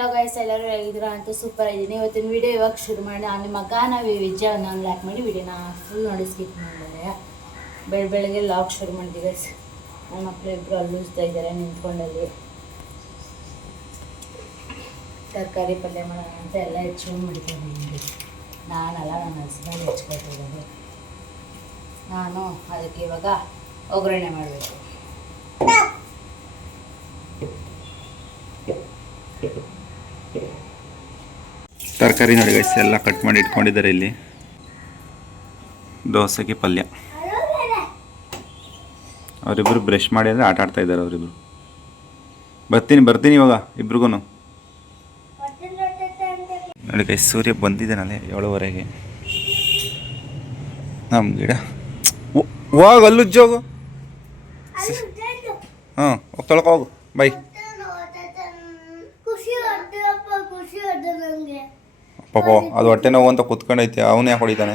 Hello guys, ಎಲ್ಲರೂ ಹೇಗಿದ್ದೀರಾ ಅಂತ ಸೂಪರ್ ಆಗಿದ್ದೀನಿ. ಇವತ್ತಿನ ವಿಡಿಯೋ ಇವಾಗ ಶುರು ಮಾಡಿ ನಾನು ನಿಮ್ಮ ಮಗನ ವಿಜಯ ನಾನು ಲ್ಯಾಕ್ ಮಾಡಿ ವಿಡಿಯೋನ ಫುಲ್ ನೋಡಿ ಸ್ಕಿಪ್ ಮಾಡಿದ್ದಾರೆ. ಬೆಳಗ್ಗೆ ಲಾಗ್ ಶುರು ಮಾಡಿದ್ವಿ ಗೈಸ್. ನನ್ನ ಮಕ್ಕಳು ಇಬ್ಬರು ಅಲ್ಲೂಸ್ತಾ ಇದ್ದಾರೆ ನಿಂತ್ಕೊಂಡಲ್ಲಿ. ತರಕಾರಿ ಪಲ್ಯ ಮಾಡೋಣ ಅಂತ ಎಲ್ಲ ಹೆಚ್ಚು ಮಾಡಿದ್ದೀನಿ. ನಾನಲ್ಲ, ನನ್ನ ಹಸ್ಬೆಂಡ್ ಹೆಚ್ಕೊಳ್ತಿದ್ದಾರೆ. ನಾನು ಅದಕ್ಕೆ ಇವಾಗ ಒಗ್ಗರಣೆ ಮಾಡಬೇಕು. ತರಕಾರಿ ನೋಡಿ ಗೈಸ್, ಎಲ್ಲ ಕಟ್ ಮಾಡಿ ಇಟ್ಕೊಂಡಿದ್ದಾರೆ. ಇಲ್ಲಿ ದೋಸೆಗೆ ಪಲ್ಯ. ಅವರಿಬ್ಬರು ಬ್ರಷ್ ಮಾಡಿ ಅಂದರೆ ಆಟ ಆಡ್ತಾ ಇದ್ದಾರೆ ಅವರಿಬ್ಬರು. ಬರ್ತೀನಿ ಇವಾಗ ಇಬ್ರಿಗೂ ನೋಡಿ ಗೈಸ್. ಸೂರ್ಯ ಬಂದಿದ್ದಾನಲ್ಲೇ 7:30. ನಮ್ಮ ಗಿಡ ಹೋಗು, ಅಲ್ಲುಜ್ಜೋಗು. ಹಾಂ ಹೋಗಿ ತೊಳ್ಕೊ ಹೋಗು. ಬೈ. ಪಾಪ ಅದು ಹೊಟ್ಟೆ ನೋವು ಅಂತ ಕುತ್ಕೊಂಡೈತೆ. ಅವನು ಯಾಕೆ ಹೊಡಿತಾನೆ?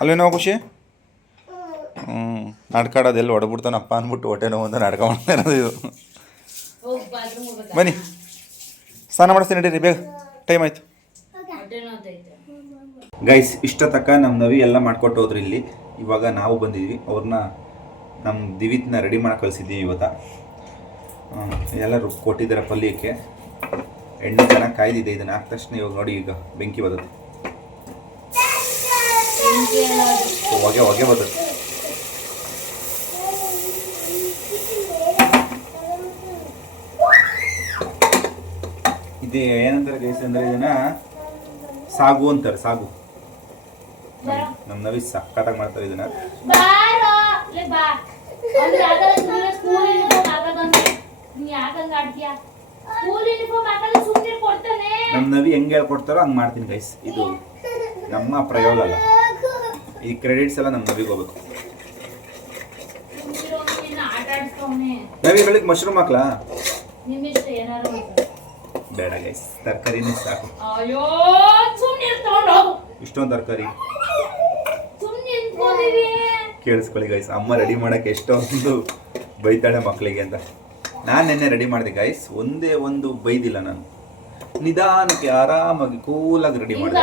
ಅಲ್ಲೇನೋ ಖುಷಿ. ನಾಡ್ಕಾಡೋದೆಲ್ಲ ಹೊಡೆದ್ಬಿಡ್ತಾನಪ್ಪ ಅಂದ್ಬಿಟ್ಟು ಹೊಟ್ಟೆ ನೋವು ಅಂತ ನಾಟಕ ಮಾಡ್ತಾ ಇರೋದು ಇದು. ಬನ್ನಿ ಸ್ನಾನ ಮಾಡಿಸ್ತೀನಿ, ನಡೀರಿ ಬೇಗ, ಟೈಮ್ ಆಯಿತು. ಗೈಸ್, ಇಷ್ಟ ತಕ್ಕ ನಮ್ಮ ನವಿ ಎಲ್ಲ ಮಾಡ್ಕೊಟ್ಟು ಹೋದ್ರು ಇಲ್ಲಿ. ಇವಾಗ ನಾವು ಬಂದಿದ್ವಿ. ಅವ್ರನ್ನ ನಮ್ಮ ದಿವಿತ್ನ ರೆಡಿ ಮಾಡಿ ಕಳಿಸಿದ್ದೀವಿ ಇವತ್ತು. ಎಲ್ಲರೂ ಕೊಟ್ಟಿದ್ದಾರೆ ಪಲ್ಯಕ್ಕೆ. ಎಣ್ಣೆ ಚೆನ್ನಾಗಿ ಕಾಯ್ದಿದೆ. ಇದನ್ನು ಹಾಕಿದ ತಕ್ಷಣ ಇವಾಗ ನೋಡಿ, ಈಗ ಬೆಂಕಿ ಬರುತ್ತೆ, ಹೊಗೆ ಬರುತ್ತೆ. ಇದು ಏನಂತಾರೆ ಗೈಸ್ ಅಂದರೆ, ಇದನ್ನ ಸಾಗು ಅಂತಾರೆ. ಸಾಗು ನಮ್ಮ ನವಿ ಸಕ್ಕತ್ತಾಗಿ ಮಾಡ್ತಾರೆ ಇದನ್ನ. ನಮ್ಮ ನವಿ ಹೆಂಗೆ ಹೇಳ್ಕೊಡ್ತಾರೋ ಹಂಗೆ ಮಾಡ್ತೀನಿ ಗೈಸ್. ಇದು ನಮ್ಮ ಪ್ರಯೋಗ ಅಲ್ಲ, ಈ ಕ್ರೆಡಿಟ್ಸ್ ಎಲ್ಲ ನಮ್ಮ ನವಿಗೆ ಹೋಗ್ಬೇಕು. ನವಿ ಬೆಳಿಗ್ಗೆ ಮಶ್ರೂಮ್ ಹಾಕ್ಲಾ? ಬೇಡ ಗೈಸ್, ತರಕಾರಿನೇ ಸಾಕು. ಇಷ್ಟೊಂದು ತರಕಾರಿ ಕೇಳಿಸ್ಕೊಳ್ಳಿ ಗೈಸ್. ಅಮ್ಮ ರೆಡಿ ಮಾಡಕ್ಕೆ ಎಷ್ಟೊಂದು ಬೈತಾಳೆ ಮಕ್ಕಳಿಗೆ ಅಂತ. ನಾನು ನೆನ್ನೆ ರೆಡಿ ಮಾಡಿದೆ ಗೈಸ್. ಒಂದೇ ಒಂದು ಬೈದಿಲ್ಲ ನಾನು. ನಿಧಾನಕ್ಕೆ ಆರಾಮಾಗಿ ಕೂಲಾಗಿ ರೆಡಿ ಮಾಡಿದೆ.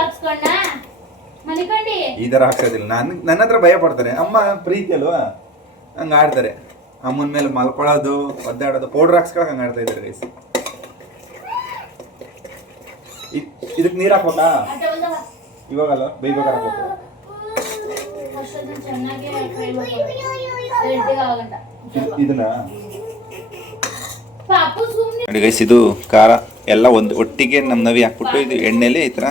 ಈ ಥರ ಹಾಕ್ಸೋದಿಲ್ಲ. ನನ್ನ ಹತ್ರ ಭಯ ಪಡ್ತಾರೆ. ಅಮ್ಮ ಪ್ರೀತಿ ಅಲ್ವಾ, ಹಂಗೆ ಆಡ್ತಾರೆ. ಅಮ್ಮನ ಮೇಲೆ ಮಲ್ಕೊಳ್ಳೋದು, ಒದ್ದಾಡೋದು, ಪೌಡ್ರ್ ಹಾಕ್ಸ್ಕೊಳಕ್ಕೆ ಹಂಗೆ ಆಡ್ತಾ ಇದ್ದಾರೆ ಗೈಸ್. ಇದಕ್ಕೆ ನೀರು ಹಾಕ್ಬೇಕಾ? ಇವಾಗಲ್ಲ, ಬೈಬೇಕಾರೆ ಹಾಕ್ಬೇಕು. ಇದನ್ನ ನೋಡಿ ಗೈಸ್, ಇದು ಖಾರ ಎಲ್ಲ ಒಂದು ಒಟ್ಟಿಗೆ ನಮ್ಮ ನವಿ ಹಾಕ್ಬಿಟ್ಟು ಇದು ಎಣ್ಣೆಲಿ ಈ ಥರ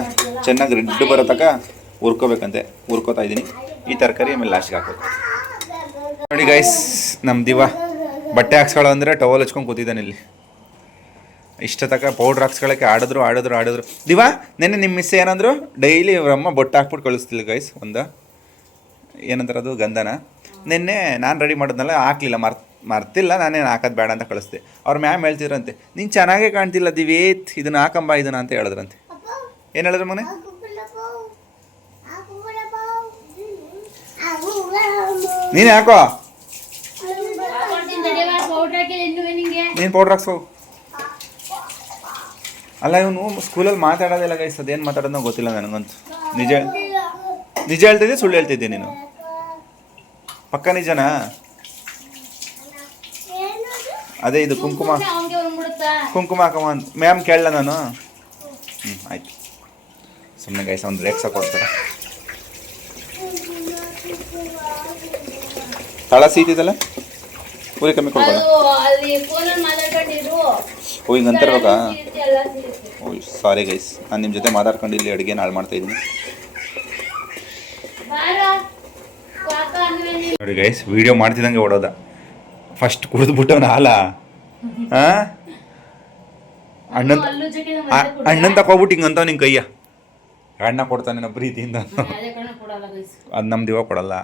ಚೆನ್ನಾಗಿ ರೆಡ್ ಬರೋ ತನಕ ಹುರ್ಕೋಬೇಕಂತೆ. ಹುರ್ಕೋತಾ ಇದ್ದೀನಿ. ಈ ತರಕಾರಿ ಆಮೇಲೆ ಲಾಸ್ಟಿಗೆ ಹಾಕ್ಬೇಕು. ನೋಡಿ ಗೈಸ್, ನಮ್ಮ ದಿವ ಬಟ್ಟೆ ಹಾಕ್ಸ್ಕೊಳ್ಳೋ ಅಂದರೆ ಟವಲ್ ಹಚ್ಕೊಂಡು ಕೂತಿದ್ದಾನೆ ಇಲ್ಲಿ. ಇಷ್ಟ ತನಕ ಪೌಡ್ರ್ ಹಾಕ್ಸ್ಕೊಳ್ಳೋಕ್ಕೆ ಆಡಿದ್ರು. ದಿವಾ, ನೆನ್ನೆ ನಿಮ್ಮ ಮಿಸ್ ಏನಂದ್ರು, ಡೈಲಿ ಅವರಮ್ಮ ಬೊಟ್ಟೆ ಹಾಕ್ಬಿಟ್ಟು ಕಳಿಸ್ತಿಲ್ಲ ಗೈಸ್. ಏನಂತಾರೆ ಅದು, ಗಂಧನ. ನಿನ್ನೆ ನಾನು ರೆಡಿ ಮಾಡೋದ್ನಲ್ಲ, ಹಾಕ್ಲಿಲ್ಲ, ಮರ್ತಿಲ್ಲ. ನಾನೇನು ಹಾಕೋದು ಬೇಡ ಅಂತ ಕಳಿಸ್ದೆ. ಅವ್ರ ಮ್ಯಾಮ್ ಹೇಳ್ತಿದ್ರಂತೆ, ನೀನು ಚೆನ್ನಾಗೇ ಕಾಣ್ತಿಲ್ಲ ದಿವೇತ್, ಇದನ್ನ ಹಾಕಂಬ ಇದನ್ನ ಅಂತ ಹೇಳಿದ್ರಂತೆ. ಏನು ಹೇಳಿದ್ರು ಮನೆ? ನೀನು ಹಾಕೋ, ನೀನು ಪೌಡ್ರ್ ಹಾಕ್ಸೋ. ಅಲ್ಲ, ಇವನು ಸ್ಕೂಲಲ್ಲಿ ಮಾತಾಡೋದಿಲ್ಲ ಗೈಸ್. ಅದೇನು ಮಾತಾಡೋದೋ ಗೊತ್ತಿಲ್ಲ ನನಗಂತೂ. ನಿಜ ಹೇಳ್ತಿದ್ದೆ, ಸುಳ್ಳು ಹೇಳ್ತಿದ್ದೆ ನೀನು? ಪಕ್ಕ ನಿಜನಾ? ಅದೇ ಇದು ಕುಂಕುಮ ಹಾಕಮ್ಮ ಅಂತ ಮ್ಯಾಮ್ ಕೇಳಲ್ಲ ನಾನು. ಆಯ್ತು, ಸುಮ್ಮನೆ ಗೈಸ್ ಒಂದು ರೇಕ್ಸ ಕೊಡ್ತಾರೆ. ತಳ ಸೀತಿದಲ್ಲ, ಪೂರಿ ಕಮ್ಮಿ ಕೊಡ್ಬೋದ? ಓ, ಹಿಂಗೆ ಅಂತಿರ್ಬೇಕಾ? ಓ ಸಾರಿ ಗೈಸ್, ನಾನು ನಿಮ್ಮ ಜೊತೆ ಮಾತಾಡ್ಕೊಂಡು ಇಲ್ಲಿ ಅಡುಗೆ ಹಾಳು ಮಾಡ್ತಾ ಇದ್ದೀನಿ. ನೋಡಿ ಗೈಸ್, ವಿಡಿಯೋ ಮಾಡ್ತಿದ್ದಂಗೆ ಓಡೋದ. ಫಸ್ಟ್ ಕುಡಿದ್ಬಿಟ್ಟವನ ಹಾಲ. ಅಣ್ಣನ ತಗೋಬಿಟ್ಟು ಹಿಂಗಂತವ್ ನಿಂಗೆ ಕೈಯ. ಅಣ್ಣ ಕೊಡ್ತಾನೇನೋ ಪ್ರೀತಿಯಿಂದ. ಅದು ನಮ್ಮ ದಿವ ಕೊಡಲ್ಲ.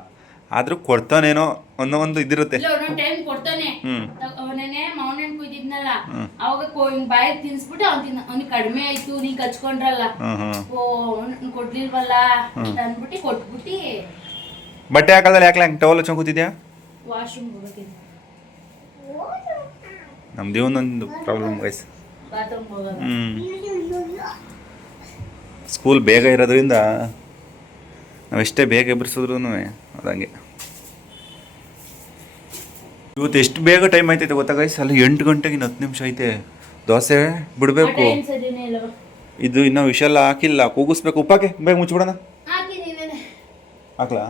ಆದ್ರೂ ಕೊಡ್ತಾನೇನೋ ಒಂದು ಇದಿರುತ್ತೆ. ಬಟ್ಟೆ ಹಾಕಲ್ದಲ್ಲಿ ಯಾಕೆ ಟವಲ್ ಹಚ್ಕೊಂಡ್ ಕೂತಿದ್ಯಾ? ನಮ್ಮದೇ ಒಂದೊಂದು ಪ್ರಾಬ್ಲಮ್ ಗೈಸ್. ಬಾತ್ರೂಮ್ ಹೋಗೋದು. ಸ್ಕೂಲ್ ಬೇಗ ಇರೋದ್ರಿಂದ ನಾವೆಷ್ಟೇ ಬೇಗ ಎಬ್ಬರಿಸಿದ್ರು ಅದಂಗೆ. ಇವತ್ತು ಎಷ್ಟು ಬೇಗ ಟೈಮ್ ಆಯ್ತೈತೆ ಗೊತ್ತಾ ಗೈಸ್? ಅಲ್ಲಿ 8 ಗಂಟೆಗೆ 10 ನಿಮಿಷ ಐತೆ. ದೋಸೆ ಬಿಡಬೇಕು. ಟೈಮ್ ಸರಿನೇ ಇಲ್ಲ. ಇದು ಇನ್ನೂ ವಿಷಲ್ ಹಾಕಿಲ್ಲ, ಕೂಗಿಸ್ಬೇಕು. ಉಪ್ಪಾಕೆ ಬೇಗ ಮುಚ್ಚಿಬಿಡೋಣ. ಹಾಕಿ ನೀವೇನೆ. ಹಾಕ್ಲಾ?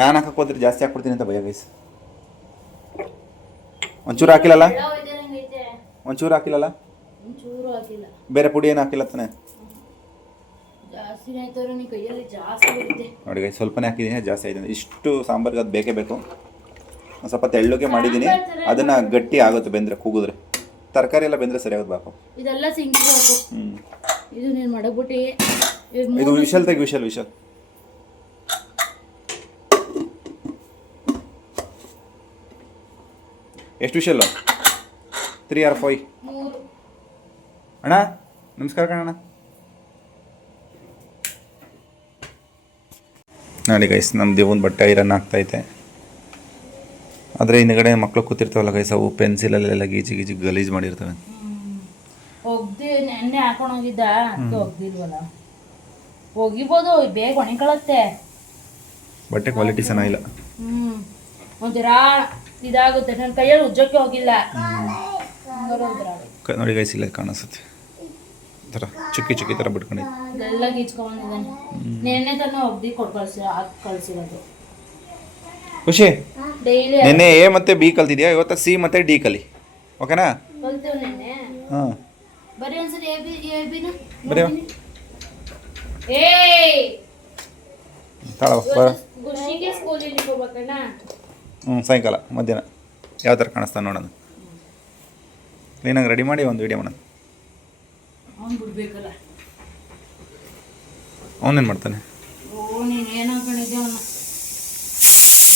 ನಾನು ಹಾಕಕ್ಕೆ ಹೋದ್ರೆ ಜಾಸ್ತಿ ಹಾಕ್ಬಿಡ್ತೀನಿ ಅಂತ ಭಯ ಗೈಸ್. ಒಂಚೂರು ಹಾಕಿಲ್ಲಲ್ಲ? ಒಂಚೂರು ಹಾಕಿಲ್ಲಲ್ಲ? ಒಂಚೂರು ಹಾಕಿಲ್ಲ. ಬೇರೆ ಪುಡಿ ಏನು ಹಾಕಿಲ್ಲ ತಾನೆ? ಜಾಸ್ತಿ ಆಯ್ತಾರು ನೀ ಕೈಯಲ್ಲಿ ಜಾಸ್ತಿ ಬರುತ್ತೆ ನೋಡಿ ಗೈಸ್, ಸ್ವಲ್ಪನೇ ಹಾಕಿದ್ದೀನಿ, ಜಾಸ್ತಿ ಆಯ್ತು. ಇಷ್ಟು ಸಾಂಬಾರ್ಗೆ ಅದು ಬೇಕೇ ಬೇಕು. ಒಂದು ಸ್ವಲ್ಪ ತೆಳ್ಳಗೆ ಮಾಡಿದ್ದೀನಿ, ಅದನ್ನು ಗಟ್ಟಿ ಆಗುತ್ತೆ ಬೆಂದರೆ, ಕೂಗಿದ್ರೆ. ತರಕಾರಿ ಎಲ್ಲ ಬೆಂದರೆ ಸರಿ ಆಗುತ್ತೆ ಬಾಪ. ಇದೆಲ್ಲ ಸಿಂಕ್ಬೇಕು. ಇದು ನೀನು ಮಾಡಬಿಟ್ಟು ಇದು ವಿಷಲ್ ತೆಗಿ, ವಿಷಲ್. ಎಷ್ಟು ವಿಷಲ್? 3 or 5? 3. ಅಣ್ಣ ನಮಸ್ಕಾರ ಕಣಣ್ಣ. ನೋಡಿ ಗೈಸ್, ನಮ್ಮ ದೇವನ ಬಟ್ಟೆ ಐರನ್ ಆಗ್ತೈತೆ. ಆದರೆ ಹಿಂದ್ಗಡೆ ಮಕ್ಕಳು ಕೂತಿರ್ತಾವಲ್ಲ ಗೈಸ್, ಅವು ಪೆನ್ಸಿಲಲ್ಲೆಲ್ಲ ಗೀಜಿ ಗಲೀಜು ಮಾಡಿರ್ತವೆ. ಒಗ್ದಿ ನೆನ್ನೆ ಹಾಕೊಂಡು ಹೋಗಿದ್ದ, ಅದಕ್ಕೆ ಒಗ್ದಿಲ್ವಲ್ಲ. ಒಗಿಬೋದು, ಬೇಗ ಒಣಕೊಳ್ಳುತ್ತೆ. ಬಟ್ಟೆ ಕ್ವಾಲಿಟಿ ಚೆನ್ನಾಗಿಲ್ಲ. ಒಂಥರ ಇದಾಗುತ್ತೆ. ನನ್ನ ಕೈಯಲ್ಲಿ ಉಜ್ಜಕ್ಕೆ ಹೋಗಿಲ್ಲ. ನೋಡಿ ಗೈಸ್, ಇಲ್ಲ ಕಾಣಿಸುತ್ತೆ ಥರ ಚುಕ್ಕಿ ಥರ ಬಿಟ್ಕೊಂಡಿದ್ದೆ. ಇದೆಲ್ಲ ಗೀಚ್ಕೊಂಡಿದ್ದಾನೆ. ನೆನ್ನೆ ತಾನು ಒಗ್ದಿ ಕಳ್ಸಿರೋದು. ಖುಷಿ, ಡೈಲಿ ನೆನ್ನೆ ಎ ಮತ್ತೆ ಬಿ ಕಲ್ತಿದ್ಯಾ, ಇವತ್ತು ಸಿ ಮತ್ತೆ ಡಿ ಕಲಿ. ಓಕೆನಾ? ಕಲ್ತೇವೆ ನೆನ್ನೆ. ಹಾಂ, ಬರೀ ಒಂದ್ಸರಿ ಎ ಬಿನ ಬರೀ ತಾಳವ ಖುಷಿಗೆ ಸ್ಕೂಲಿಗೆ ಹೋಗ್ಬೇಕಣ್ಣ. ಸಾಯಂಕಾಲ ಮಧ್ಯಾಹ್ನ ಯಾವ ಥರ ಕಾಣಿಸ್ತಾನೆ ನೋಡೋಣ. ಕ್ಲೀನಾಗಿ ರೆಡಿ ಮಾಡಿ ಒಂದು ವೀಡಿಯೋ ಮಾಡೋಣ. ಅವ್ನು ಬಿಡ್ಬೇಕಲ್ಲ. ಅವನೇನು ಮಾಡ್ತಾನೆ? ಓ, ನೀನು ಏನು ಹಾಕೊಂಡಿದ್ದೆ ಅವನು.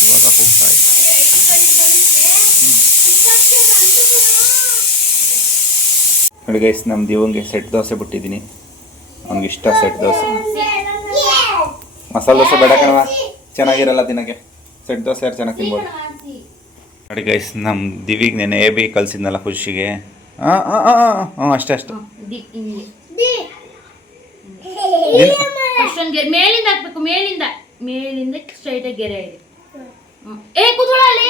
ಇವಾಗ ಹೋಗ್ತಾ ಇದ್ದ. ನೋಡಿ ಗೈಸ್, ನಮ್ಮ ದೇವಂಗೆ ಸೆಟ್ ದೋಸೆ ಬಿಟ್ಟಿದ್ದೀನಿ. ಅವ್ನಿಗೆ ಇಷ್ಟ ಸೆಟ್ ದೋಸೆ. ಮಸಾಲೆ ದೋಸೆ ಬೇಡ ಕಣವ, ಚೆನ್ನಾಗಿರಲ್ಲ ತಿನ್ನೋಕ್ಕೆ. ಸೆಟ್ ದೋಸೆ ಯಾರು ಚೆನ್ನಾಗಿ ತಿನ್ಬೋದು. ನೋಡಿ ಗೈಸ್, ನಮ್ಮ ದಿವಿಗೆ ನೆನೆ ಎ ಬಿ ಕಲಿಸಿದ್ನಲ್ಲ ಖುಷಿಗೆ. ಹಾಂ ಅಷ್ಟೇ. ಮೇಲಿಂದ ಹಾಕ್ಬೇಕು, ಮೇಲಿಂದ ಸ್ಟ್ರೈಟ್ ಆಗಿ ಗೆರೆ ಇದೆ. ಕೂತ್ಕೊಳ್ಳಿ.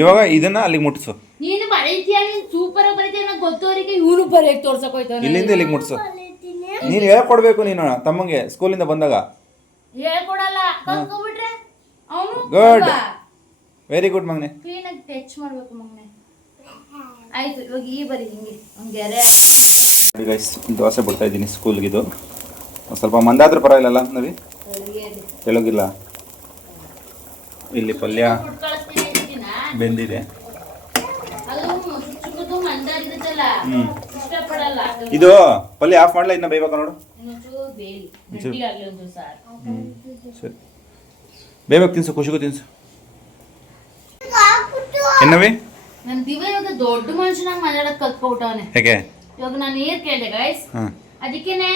ಇವಾಗ ಇದನ್ನ ಅಲ್ಲಿಗೆ ಮುಟ್ಸು. ನೀನು ಬರೀತೀಯ, ನೀನು ಸೂಪರ್ ಆಗಿ ಬರೀತೀಯ. ನಂಗೆ ಗೊತ್ತವರಿಗೆ ಇವನು ಬರೆಯಕ್ಕೆ ತೋರ್ಸಕ್ ಹೋಯ್ತಾನೆ. ಇಲ್ಲಿಂದ ಇಲ್ಲಿಗೆ ಮುಟ್ಸು. ನೀನು ಹೇಳ್ಕೊಡ್ಬೇಕು. ನೀನು ತಮ್ಮಂಗೆ ಸ್ಕೂಲಿಂದ ಬಂದಾಗ ಹೇಳ್ಕೊಡಲ್ಲ, ಕಲ್ತ್ಕೊಂಡ್ಬಿಟ್ರೆ ಅವನು. ಗುಡ್, ವೆರಿ ಗುಡ್ ಮಗನೆ. ಕ್ಲೀನ್ ಆಗಿ ಟಚ್ ಮಾಡ್ಬೇಕು ಮಗನೆ. ಆಯ್ತು, ಇವಾಗ ಈ ಬರೀ ಹಿಂಗೆ ಒಂದು ಗೆರೆ. ನೋಡಿ ಗೈಸ್, ದೋಸೆ ಬಿಡ್ತಾ ಇದ್ದೀನಿ ಸ್ಕೂಲ್ಗಿದು. ಒಂದು ಸ್ವಲ್ಪ ಮಂದಾದ್ರೂ ಪರವಾಗಿಲ್ಲ ನವಿ, ತೆಳಗಿಲ್ಲ. ಇಲ್ಲಿ ಪಲ್ಯ ಬೆಂದಿದೆ. ಇದು ಪಲ್ಯ ಆಫ್ ಮಾಡಲ, ಇನ್ನ ಬೇಯ್ಬೇಕು ನೋಡು. ಸರಿ, ಬೇಯ್ಬೇಕು. ತಿನ್ಸು, ಖುಷಿಗೂ ತಿನ್ಸು. ಏನವಿ ನನ್ನ ದಿವ ಇವಾಗ ದೊಡ್ಡ ಮನುಷ್ಯನಾಗ ಮಾತಾಡಕ್ ಕಲ್ತ್ಕೊಬಿಟ್ಟವನೆ. ಹೇಗೆ? ಇವಾಗ ನಾನು ನೀರ್ ಕೇಳ್ದೆ ಗೈಸ್, ಅದಕ್ಕೇನೆ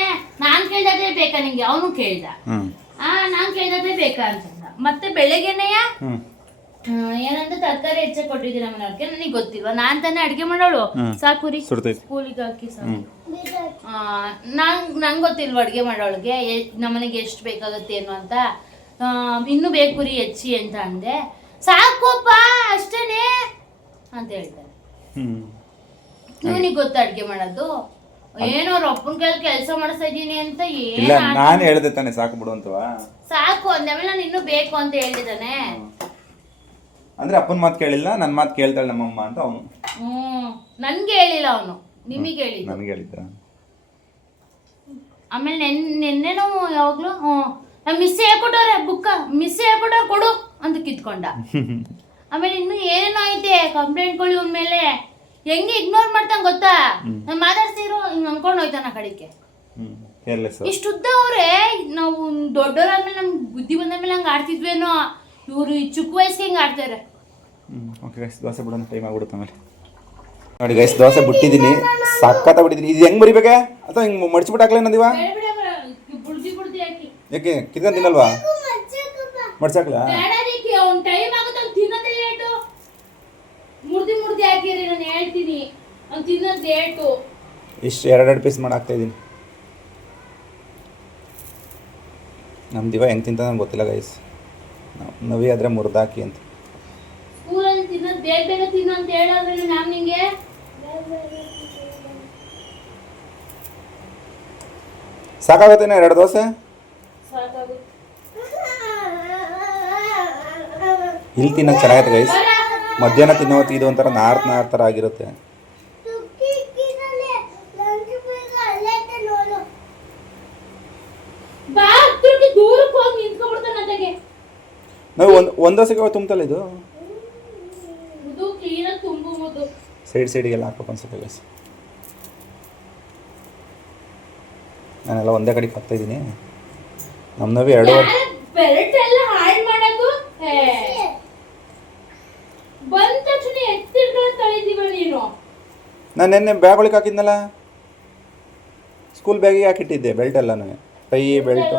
ನಾನ್ ಕೇಳ್ದಾದ್ರೆ ಬೇಕಾ ನಿಂಗೆ? ಅವನು ಕೇಳ್ದ. ನಾನ್ ಕೇಳ್ದಾದ್ರೆ ಬೇಕಾ ಅಂತಂದ. ಮತ್ತೆ ಬೆಳಗ್ಗೆನೆಯ ಏನಂತ ತರಕಾರಿ ಹೆಚ್ಚ ಕೊಟ್ಟಿದ್ದೀರ ಮನೆಯವ್ರಿಗೆ, ನನಗೆ ಗೊತ್ತಿಲ್ವಾ? ನಾನ್ ತಾನೇ ಅಡ್ಗೆ ಮಾಡೋಳು. ಸಾಕುರಿ, ಸ್ಕೂಲಿಗೆ ಹಾಕಿ ಸಾಕು. ನಂಗೆ ಗೊತ್ತಿಲ್ವಾ ಅಡ್ಗೆ ಮಾಡೋಳಿಗೆ ನಮ್ಮನೆಗೆ ಎಷ್ಟು ಬೇಕಾಗುತ್ತೆ ಏನು ಅಂತ. ಇನ್ನೂ ಬೇಕುರಿ ಹೆಚ್ಚಿ ಅಂತ ಅಂದೆ. ಸಾಕೋಪ್ಪ ಅಷ್ಟೇನೆ ಅಂತ ಹೇಳ್ತಾರೆ. ಇವನಿಗೆ ಗೊತ್ತಾ ಅಡ್ಗೆ ಮಾಡೋದು? ಏನೋ ಅವ್ರ ಅಪ್ಪನ ಕೈಲಿ ಕೆಲಸ ಮಾಡಿಸ್ತಾ ಇದ್ದೀನಿ ಅಂತ. ಇಲ್ಲ, ನಾನು ಹೇಳ್ದೆ ತಾನೆ ಸಾಕು ಬಿಡು ಅಂತವಾ. ಸಾಕು ಅಂದಮೇಲೆ ನಾನು ಇನ್ನೂ ಬೇಕು ಅಂತ ಹೇಳಿದಾನೆ. ಅಂದ್ರೆ ಅಪ್ಪನ ಮಾತು ಕೇಳಿಲ್ಲ, ನನ್ನ ಮಾತು ಕೇಳ್ತಾಳೆ ನಮ್ಮಮ್ಮ ಅಂತ ಅವನು. ನನ್ಗೆ ಹೇಳಿಲ್ಲ ಅವನು, ನಿಮಗೆ ಹೇಳಿದ. ನನಗೆ ಹೇಳಿದ್ದ. ಆಮೇಲೆ ನೆನ್ನೆನೋ ಯಾವಾಗ್ಲೂ ಮಿಸ್ ಹೇಳ್ಕೊಟ್ಟವ್ರೆ ಬುಕ್ಕ, ಮಿಸ್ ಹೇಳ್ಕೊಟ್ಟವ್ರೆ ಕೊಡು ಅಂತ ಕಿತ್ಕೊಂಡ. ಆಮೇಲೆ ಇನ್ನು ಏನೇನೋ ಐತೆ ಕಂಪ್ಲೇಂಟ್ಗಳು ಇವನ್ ಮೇಲೆ. ಹೆಂಗೆ ಇಗ್ನೋರ್ ಮಾಡ್ತಾನೆ ಗೊತ್ತಾ? ನಾನು ಮಾತಾಡ್ತಿರೋ ಹಿಂಗೆ ಅನ್ಕೊಂಡು ಹೋಯ್ತಾನ ಕಡೆಗೆ. ಇಷ್ಟು ಉದ್ದ ಅವ್ರೆ. ನಾವು ದೊಡ್ಡವರಾದ್ಮೇಲೆ ನಮ್ಗೆ ಬುದ್ಧಿ ಬಂದಾದ್ಮೇಲೆ ಹಂಗೆ ಆಡ್ತಿದ್ವೇನೋ, ಇವರು ಈ ಚಿಕ್ಕ ವಯಸ್ಸಿಗೆ ಹಿಂಗೆ ಆಡ್ತಾರೆ. ಓಕೆ ಗೈಸ್, ದೋಸೆ ಬಿಡೋಣ, ಟೈಮ್ ಆಗ್ಬಿಡುತ್ತೆ ಆಮೇಲೆ. ನೋಡಿ ಗೈಸ್, ದೋಸೆ ಬಿಟ್ಟಿದ್ದೀನಿ, ಸಕ್ಕತ್ತ ಬಿಟ್ಟಿದ್ದೀನಿ. ಇದು ಹೆಂಗೆ ಬರಿಬೇಕಾ ಅಥವಾ ಹಿಂಗೆ ಮಡ್ಚಿಬಿಟ್ಟು ಹಾಕ್ಲೇ ನಂದಿವ? ಯಾಕೆ ಕಿತ್ಕೊಂಡು ತಿನ್ನಲ್ವಾ? ಮಡ್ಚಾಕ್ಲಾ? ಮುರ್ದಿ ಹಾಕಿ ಅವ್ನು ತಿನ್ನೋದು ಲೇಟು. ಇಷ್ಟು ಎರಡೆರಡು ಪೀಸ್ ಮಾಡಿ ಹಾಕ್ತಾಯಿದ್ದೀನಿ. ನಮ್ಮ ದಿವ ಹೆಂಗೆ ತಿಂತ ನಂಗೆ ಗೊತ್ತಿಲ್ಲ ಗೈಸ್. ನವಿ ಆದರೆ ಮುರಿದಾಕಿ ಅಂತ. ಸ್ಕೂಲಲ್ಲಿ ತಿನ್ನೋದು ಬೇಗ ಬೇಗ ತಿನ್ನು ಅಂತ ಹೇಳೋದ್ರೇನು ಮ್ಯಾಮ್ ನಿಂಗೆ? ಸಾಕಾಗುತ್ತೇನೆ 2 ದೋಸೆ? ಸಾಕಾಗುತ್ತೆ. ಇಲ್ಲಿ ತಿನ್ನೋದು ಚೆನ್ನಾಗೈತೆ ಗೈಸ್. ಮಧ್ಯಾಹ್ನ ತಿನ್ನೋ ಹೊತ್ತಿಗೆ ಇದು ಒಂಥರ ನಾರ್ ಥರ ಆಗಿರುತ್ತೆ. ನಾವು ಒಂದು ದೋಸೆಗೆ ತುಂಬತಲ್ಲ ಇದು. ಸೈಡಿಗೆಲ್ಲ ಹಾಕ್ಬೇಕು ಅನ್ಸುತ್ತೆ ಗೈಸ್. ನಾನೆಲ್ಲ ಒಂದೇ ಕಡೆಗೆ ಹಾಕ್ತಾಯಿದ್ದೀನಿ. ನಮ್ಮ ನವಿ 2 ನಾನು ನೆನ್ನೆ ಬ್ಯಾಗ್ ಒಳಗೆ ಹಾಕಿದ್ನಲ್ಲ, ಸ್ಕೂಲ್ ಬ್ಯಾಗಿಗೆ ಹಾಕಿಟ್ಟಿದ್ದೆ ಬೆಲ್ಟ್ ಎಲ್ಲನೂ, ಟೈ ಬೆಲ್ಟು.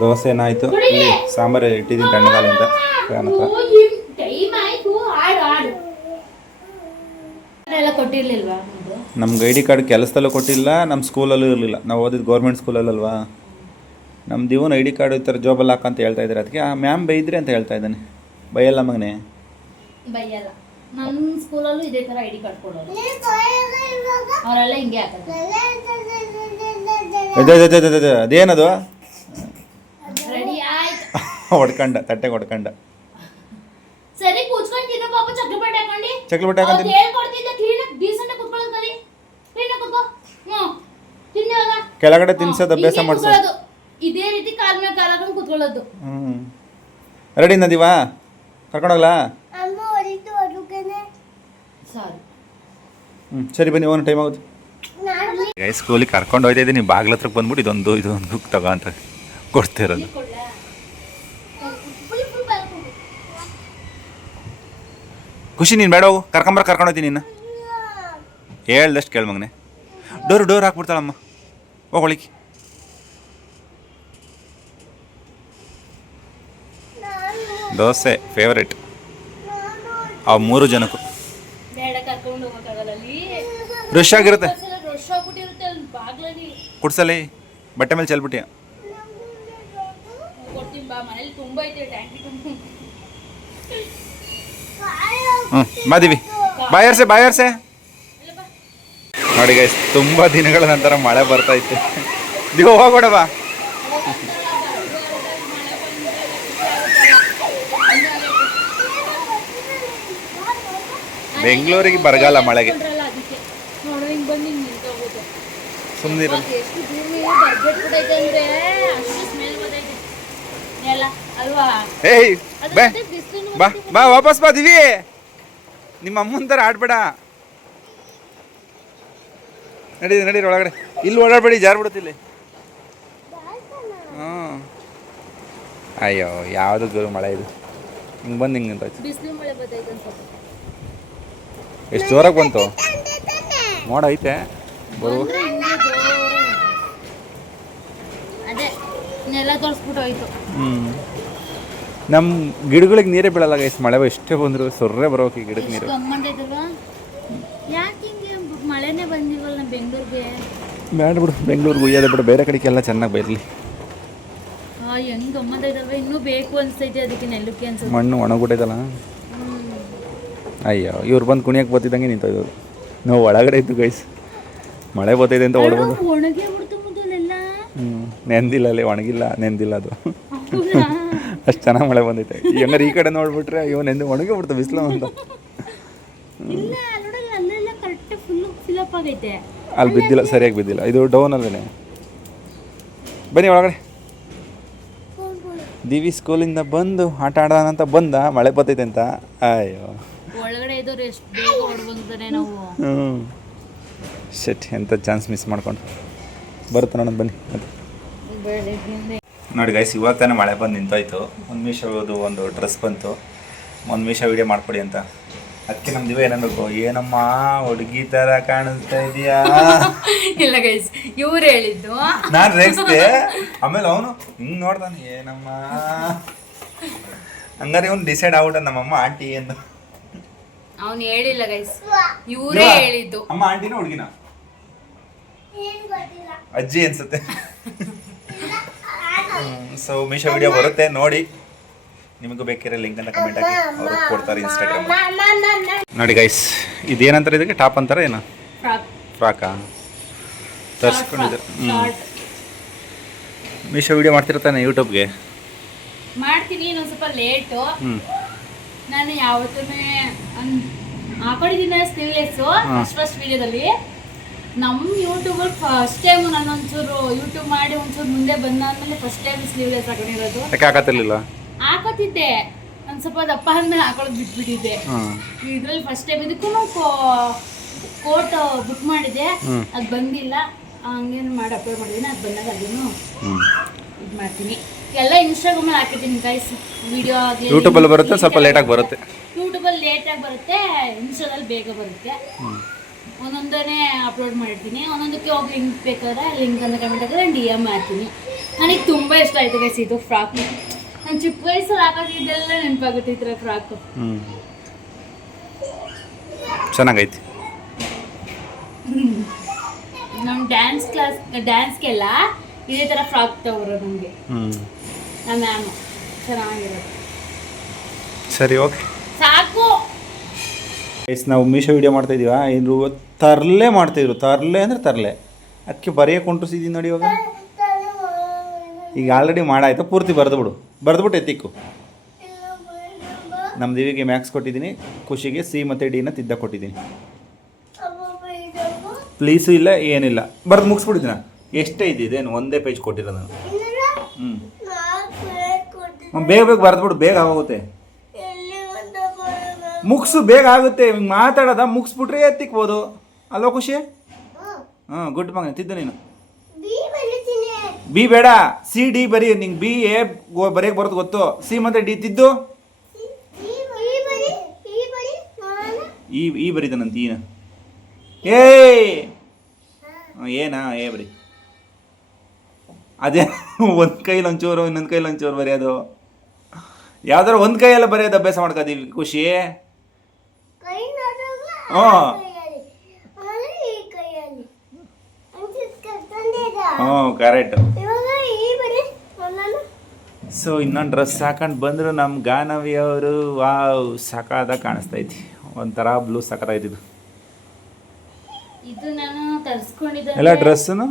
ದೋಸೆ ಏನಾಯ್ತು, ಇಲ್ಲಿ ಸಾಂಬಾರು ಇಟ್ಟಿದ್ದೀನಿ ತಣ್ಣಗಾಲ ಅಂತ ಫ್ಯಾನ್ ಹತ್ರ. ನಮ್ಗೆ ID ಕಾರ್ಡ್ ಕೆಲಸದಲ್ಲೂ ಕೊಟ್ಟಿಲ್ಲ, ನಮ್ಮ ಸ್ಕೂಲಲ್ಲೂ ಇರಲಿಲ್ಲ. ನಾವು ಓದಿದ್ದು ಗೌರ್ಮೆಂಟ್ ಸ್ಕೂಲಲ್ಲಲ್ವಾ. ನಮ್ಮ ದಿವನ ID ಕಾರ್ಡ್ ಈ ಥರ ಜಾಬಲ್ಲಿ ಹಾಕಂತ ಹೇಳ್ತಾ ಇದ್ದಾರೆ. ಅದಕ್ಕೆ ಆ ಮ್ಯಾಮ್ ಬೈದ್ರಿ ಅಂತ ಹೇಳ್ತಾ ಇದ್ದಾನೆ. ಬೈಯಲ್ಲ ಮಗನೇ? ಬೈಯಲ್ಲ. ನಮ್ಮ ಸ್ಕೂಲಲ್ಲೂ ಇದೇ ಥರ ID ಕಾರ್ಡ್ ಕೊಡೋದು, ಅವರೆಲ್ಲ ಹಿಂಗೆ ಹಾಕೋದು. ಅದೇನದು? ರೆಡಿ ಆಯ್ತು. ಹೊಡ್ಕಂಡ, ತಟ್ಟೆಗೆ ಹೊಡ್ಕಂಡ. ಸರಿ ಕೂತ್ಕೊಂಡು ತಿನ್ನು ಪಾಪ. ಚಕ್ಲಪಟ್ಟೆ ಹಾಕೊಂಡು ಹೇಳ್ಕೊಡ್ತಿದ್ದೆ. ಕ್ಲೀನಾಗಿ ಡೀಸೆಂಟಾಗಿ ಕೂತ್ಕೊಳ್ಳೋದು ಕಲಿ. ಕ್ಲೀನಾಗಿ ಕೂತ್ಕೋ. ತಿನ್ನುವಾಗ ಕೆಳಗಡೆ ತಿನ್ಸೋದು ಅಭ್ಯಾಸ ಮಾಡಿಸೋದು. ಇದೇ ರೀತಿ ಕಾಲ ಮೇಲೆ ಕಾಲ ಹಾಕೊಂಡು ಕೂತ್ಕೊಳ್ಳೋದು. ರೆಡಿ ನದಿವಾ? ಕರ್ಕೊಂಡೋಗ್ಲಾ? ಸರಿ ಬನ್ನಿ, ಒಂದು ಟೈಮ್ ಆಗುತ್ತೆ. ಸ್ಕೂಲಿಗೆ ಕರ್ಕೊಂಡು ಹೋಗ್ತಾ ಇದ್ದೀನಿ. ಬಾಗ್ಲ ಹತ್ರಕ್ಕೆ ಬಂದ್ಬಿಟ್ಟು ಇದೊಂದು ತಗೋ ಅಂತ ಕೊಡ್ತಿರೋದು. ಖುಷಿ ನೀನು ಬೇಡ ಹೋಗು, ಕರ್ಕೊಂಡು ಹೋಗ್ತೀನಿ. ಇನ್ನು ಹೇಳ್ದಷ್ಟು ಕೇಳು ಮಗನೆ. ಡೋರ್ ಹಾಕ್ಬಿಡ್ತಾಳಮ್ಮ, ಹೋಗೊಳಿಕ್ಕೆ. ದೋಸೆ ಫೇವ್ರೇಟ್ ಅವು 3 ಜನಕ್ಕೂ. ರಶ್ ಆಗಿರುತ್ತೆ. ಕುಡ್ಸಲಿ ಬಟ್ಟೆ ಮೇಲೆ ಚೆಲ್ಬಿಟ್ಟಿ. ಮಾದಿವಿ ಬಾಯರ್ಸೆ ನೋಡಿ ಗೈಸ್, ತುಂಬ ದಿನಗಳ ನಂತರ ಮಳೆ ಬರ್ತಾ ಇತ್ತು. ನೀವು ಹೋಗೋಣ ಬಾ. ಬೆಂಗಳೂರಿಗೆ ಬರಗಾಲ ಮಳೆಗೆ. ಸುಮ್ಮನಿರ ಏಯ್ ಬಾ ವಾಪಸ್ ಬಾ ದಿವಿ. ನಿಮ್ಮ ಅಮ್ಮನ ಥರ ಆಡ್ಬೇಡ. ನಡೀರಿ ಒಳಗಡೆ. ಇಲ್ಲಿ ಓಡಾಡ್ಬೇಡಿ, ಜಾರ್ಬಿಡುತ್ತಿಲ್ಲಿ. ಅಯ್ಯೋ ಯಾವುದು ಗುರು ಮಳೆ ಇದು. ಹಿಂಗೆ ಬಂದು ಹಿಂಗೆ ಅಂತ ಎಷ್ಟು ಜೋರಾಗಿ ಬಂತು. ಮೋಡ ಐತೆ ಬರುವ. ನಮ್ಮ ಗಿಡಗಳಿಗೆ ನೀರೇ ಬೀಳಲ್ಲ ಗೈಸ್. ಮಳೆ ಎಷ್ಟೇ ಬಂದ್ರು ಸೊರ್ರೆ ಬರೋಕೆ ಈ ಗಿಡಕ್ಕೆ ನೀರು. ಮಳೆನೇ ಬಂದಿಲ್ವಲ್ಲ ಬೆಂಗಳೂರಿಗೆ. ಬೇಡ ಬಿಡು, ಬೆಂಗಳೂರಿಗೆ ಉಯ್ಯೋದು ಬಿಡು, ಬೇರೆ ಕಡೆಗೆಲ್ಲ ಚೆನ್ನಾಗಿ ಬರಲಿ. ಹೆಂಗ್ ಗಮ್ಮತ್ ಐತಲ್ವ, ಇನ್ನೂ ಬೇಕು ಅನ್ಸ್ತೈತೆ. ಅದಕ್ಕೆ ನೆಲ್ಲಕ್ಕೆ ಅನ್ಸುತ್ತೆ. ಮಣ್ಣು ಒಣಗ್ಬಿಟ್ಟೈತಲ್ಲ. ಅಯ್ಯೋ ಇವ್ರು ಬಂದು ಕುಣಿಯಕ್ಕೆ ಬರ್ತಿದ್ದಂಗೆ ನಿಂತೋದು. ನಾವು ಒಳಗಡೆ ಇದ್ದು ಗೈಸ್, ಮಳೆ ಬರ್ತೈತೆ ಅಂತ ಓಡ್ಬೋದು. ನೆಂದಿಲ್ಲ ಅಲ್ಲಿ, ಒಣಗಿಲ್ಲ, ನೆಂದಿಲ್ಲ ಅದು. ಅಷ್ಟು ಚೆನ್ನಾಗಿ ಮಳೆ ಬಂದೈತೆ. ಹೆಂಗಾರೆ ಈ ಕಡೆ ನೋಡ್ಬಿಟ್ರೆ ಅಯ್ಯೋ ನೆಂದು ಒಣಗಿ ಬಿಡ್ತು ಬಿಸಿಲು ಅಂತ. ಅಲ್ಲಿ ಬಿದ್ದಿಲ್ಲ, ಸರಿಯಾಗಿ ಬಿದ್ದಿಲ್ಲ. ಇದು ಡೌನ್ ಅಲ್ಲೇ. ಬನ್ನಿ ಒಳಗಡೆ. ದಿವಿ ಸ್ಕೂಲಿಂದ ಬಂದು ಆಟ ಆಡೋಣಂತ ಬಂದ, ಮಳೆ ಬರ್ತೈತೆ ಅಂತ. ಅಯ್ಯೋ ಒಳಗಡೆ ಇದ್ದವ್ರು ಎಷ್ಟು ಬೇಗ ಹೊಡ್ಬಂತಾರೆ ನಾವು. ಶೆಟ್ ಎಂಥ ಚಾನ್ಸ್ ಮಿಸ್ ಮಾಡ್ಕೊಂಡು ಬರುತ್ತೆ ನೋಡೋಣ ಬನ್ನಿ. ನೋಡಿ ಗೈಸ್, ಇವಾಗ ತಾನೇ ಮಳೆ ಬಂದು ನಿಂತೋಯ್ತು. ಒಂದು ಮೀಶೋದು ಒಂದು ಡ್ರೆಸ್ ಬಂತು. ಒಂದು ಮೀಶೋ ವಿಡಿಯೋ ಮಾಡ್ಕೊಡಿ ಅಂತ. ಅದಕ್ಕೆ ನಮ್ಮ ದಿವ್ಯ ಏನನ್ಬೇಕು, ಏನಮ್ಮ ಹುಡುಗಿ ಥರ ಕಾಣಿಸ್ತಾ ಇದೆಯಾ. ಇಲ್ಲ ಗೈಸ್, ಇವ್ರು ಹೇಳಿದ್ದು. ನಾನು ರೇಗಿಸ್ದೆ. ಆಮೇಲೆ ಅವನು ಹಿಂಗೆ ನೋಡ್ದಾನೆ, ಏನಮ್ಮ. ಹಂಗಾರೆ ಇವನು ಡಿಸೈಡ್ ಆಗ್ಬಿಟ್ಟ ನಮ್ಮಮ್ಮ ಆಂಟಿ ಎಂದು. ಅವನು ಹೇಳಿಲ್ಲ ಗೈಸ್, ಇವರೇ ಹೇಳಿದ್ದು. ಅಮ್ಮ ಆಂಟಿನ ಹುಡುಗಿನ ಅಜ್ಜಿ ಅನ್ಸುತ್ತೆ. ಸೊ ಮೀಶೋ ವಿಡಿಯೋ ಬರುತ್ತೆ ನೋಡಿ, ನಿಮಗೂ ಬೇಕಿರೋ ಲಿಂಕ್ ಅನ್ನ ಕಮೆಂಟ್ ಹಾಕಿ, ಅವರು ಕೊಡ್ತಾರೆ ಇನ್ಸ್ಟಾಗ್ರಾಮ್. ನೋಡಿ ಗೈಸ್, ಇದೇನಂತಾರೆ ಇದಕ್ಕೆ, ಟಾಪ್ ಅಂತಾರೆ ಏನೋ, ಫ್ರಾಕಾ ತರಿಸ್ಕೊಂಡಿದ್ದಾರೆ. ಮೀಶೋ ವಿಡಿಯೋ ಮಾಡ್ತಿರ್ತಾನೆ ಯೂಟ್ಯೂಬ್ಗೆ. ಮಾಡ್ತೀನಿ, ಇನ್ನೊಂದು ಸ್ವಲ್ಪ ಲೇಟು. ನಾನು ಯಾವತ್ತೂ ಹಾಕೊಂಡಿದ್ದೀನಿ ಸ್ಲೀವ್ಲೆಸ್ಸು ಫಸ್ಟ್ ವಿಡಿಯೋದಲ್ಲಿ. ನಮ್ಮ ಯೂಟ್ಯೂಬಲ್ಲಿ ಫಸ್ಟ್ ಟೈಮು ನಾನು ಒಂಚೂರು ಯೂಟ್ಯೂಬ್ ಮಾಡಿ ಒಂಚೂರು ಮುಂದೆ ಬಂದಾದ್ಮೇಲೆ ಫಸ್ಟ್ ಟೈಮ್ ಸ್ಲೀವ್ಲೆಸ್ ಹಾಕೊಂಡಿರೋದು. ಹಾಕತ್ತಿರ್ಲಿಲ್ಲ, ಹಾಕೋತಿದ್ದೆ ಒಂದು ಸ್ವಲ್ಪ ದಪ್ಪ ಆದ್ಮೇಲೆ ಹಾಕೊಳ್ಳೋದು ಬಿಟ್ಬಿಟ್ಟಿದ್ದೆ. ಇದ್ರಲ್ಲಿ ಫಸ್ಟ್ ಟೈಮ್ ಇದಕ್ಕೂ ಕೋಟ್ ಬುಕ್ ಮಾಡಿದ್ದೆ, ಅದು ಬಂದಿಲ್ಲ. ಹಂಗೇನು ಮಾಡಿ ಅಪ್ಲೋಡ್ ಮಾಡಿದ್ದೀನಿ, ಅದು ಬಂದಾಗ ಅದನ್ನು ಇದು ಮಾಡ್ತೀನಿ. ಎಲ್ಲ ಇನ್ಸ್ಟಾಗ್ರಾಮಲ್ಲಿ ಹಾಕಿದ್ದೀನಿ ಗೈಸ್ ವಿಡಿಯೋ. ಯೂಟ್ಯೂಬಲ್ಲಿ ಬರುತ್ತೆ, ಸ್ವಲ್ಪ ಲೇಟಾಗಿ ಬರುತ್ತೆ. ಯೂಟ್ಯೂಬಲ್ಲಿ ಲೇಟಾಗಿ ಬರುತ್ತೆ, ಇನ್ಸ್ಟಾದಲ್ಲಿ ಬೇಗ ಬರುತ್ತೆ. ಒಂದೊಂದನೇ ಅಪ್ಲೋಡ್ ಮಾಡಿರ್ತೀನಿ. ಒಂದೊಂದಕ್ಕೆ ಹೋಗಿ ಲಿಂಕ್ ಬೇಕಾದ್ರೆ ಲಿಂಕ್ ಅಂತ ಕಮೆಂಟ್ ಹಾಕಿದ್ರೆ ಡಿ ಎಮ್ ಮಾಡ್ತೀನಿ. ನನಗೆ ತುಂಬ ಇಷ್ಟ ಆಯಿತು ಗೈಸ್ ಇದು ಫ್ರಾಕ್. ನಾನು ಚಿಕ್ಕ ವಯಸ್ಸಲ್ಲಿ ಹಾಕೋದಿದ್ದೆಲ್ಲ ನೆನಪಾಗುತ್ತೆ ಈ ಥರ ಫ್ರಾಕು. ಚೆನ್ನಾಗೈತಿ. ನಮ್ಮ ಡ್ಯಾನ್ಸ್ಗೆಲ್ಲ ಇದೇ ಥರ ಫ್ರಾಕ್ ತಗೋರು ನಮಗೆ ನಮ್ಮ ಮ್ಯಾಮು. ಚೆನ್ನಾಗಿರೋದು. ಸರಿ, ಓಕೆ, ಸಾಕು. ಎಸ್ ನಾವು ಮೀಶೋ ವಿಡಿಯೋ ಮಾಡ್ತಾ ಇದೀವ. ಇನ್ನು ತರಲೆ ಮಾಡ್ತಾಯಿದ್ರು, ತರಲೆ ಅಂದರೆ ತರಲೆ. ಅದಕ್ಕೆ ಬರೆಯೋಕೆ ಹೊಂಟಿಸಿದ್ದೀನಿ ನೋಡಿ. ಇವಾಗ ಈಗ ಆಲ್ರೆಡಿ ಮಾಡಾಯ್ತು, ಪೂರ್ತಿ ಬರೆದ್ಬಿಟ್ಟು ಎತ್ತಿಕ್ಕು. ನಮ್ಮ ದಿವಿಗೆ ಮ್ಯಾಕ್ಸ್ ಕೊಟ್ಟಿದ್ದೀನಿ, ಖುಷಿಗೆ ಸಿ ಮತ್ತು ಡಿನ ತಿದ್ದ ಕೊಟ್ಟಿದ್ದೀನಿ. ಪ್ಲೀಸು ಇಲ್ಲ, ಏನಿಲ್ಲ, ಬರೆದು ಮುಗಿಸ್ಬಿಟ್ಟಿದ್ದೀನಿ. ಎಷ್ಟೇ ಇದೇನು ಒಂದೇ ಪೇಜ್ ಕೊಟ್ಟಿರೋದು ನಾನು. ಬೇಗ ಬರೆದ್ಬಿಡು, ಬೇಗ ಆಗೋಗುತ್ತೆ. ಮುಗಿಸು, ಬೇಗ ಆಗುತ್ತೆ. ಹಿಂಗೆ ಮಾತಾಡೋದ ಮುಗಿಸ್ಬಿಟ್ರೆ ಎತ್ತಿಕ್ಬೋದು ಅಲ್ವಾ ಖುಷಿ? ಹಾಂ, ಗುಡ್ ಮಗನ ತಿದ್ದು ನೀನು. ಬಿ ಬೇಡ, ಸಿ ಡಿ ಬರೀ. ನಿಂಗೆ ಬಿ ಎ ಬರೆಯೋಕೆ ಬರೋದು ಗೊತ್ತು, ಸಿ ಮತ್ತು ಡಿ ತಿದ್ದು. ಈ ಬರೀತಾನಂತ ಈನ. ಏನಾ ಏ ಬರೀ. ಅದೇ ಒಂದು ಕೈಲಿ ಒಂಚೂರು, ಇನ್ನೊಂದು ಕೈಲಿ ಒಂಚೂರು ಬರೆಯೋದು. ಯಾವ್ದಾರು ಒಂದು ಕೈಯೆಲ್ಲ ಬರೆಯೋದು ಅಭ್ಯಾಸ ಮಾಡ್ಕೋತೀವಿ ಖುಷಿ. ಕರೆಕ್ಟ್. ಸೊ ಇನ್ನೊಂದು ಡ್ರೆಸ್ ಹಾಕೊಂಡು ಬಂದರು ನಮ್ಮ ಗಾನವಿ ಅವರು. ವಾವ್, ಸಕಾದ ಕಾಣಿಸ್ತೈತಿ. ಒಂಥರ ಬ್ಲೂ ಸಕಾಯ್ತಿದ್ದು. ಇದು ನಾನು ತರಿಸ್ಕೊಂಡಿದ್ದೆ ಎಲ್ಲ ಡ್ರೆಸ್ಸನ್ನು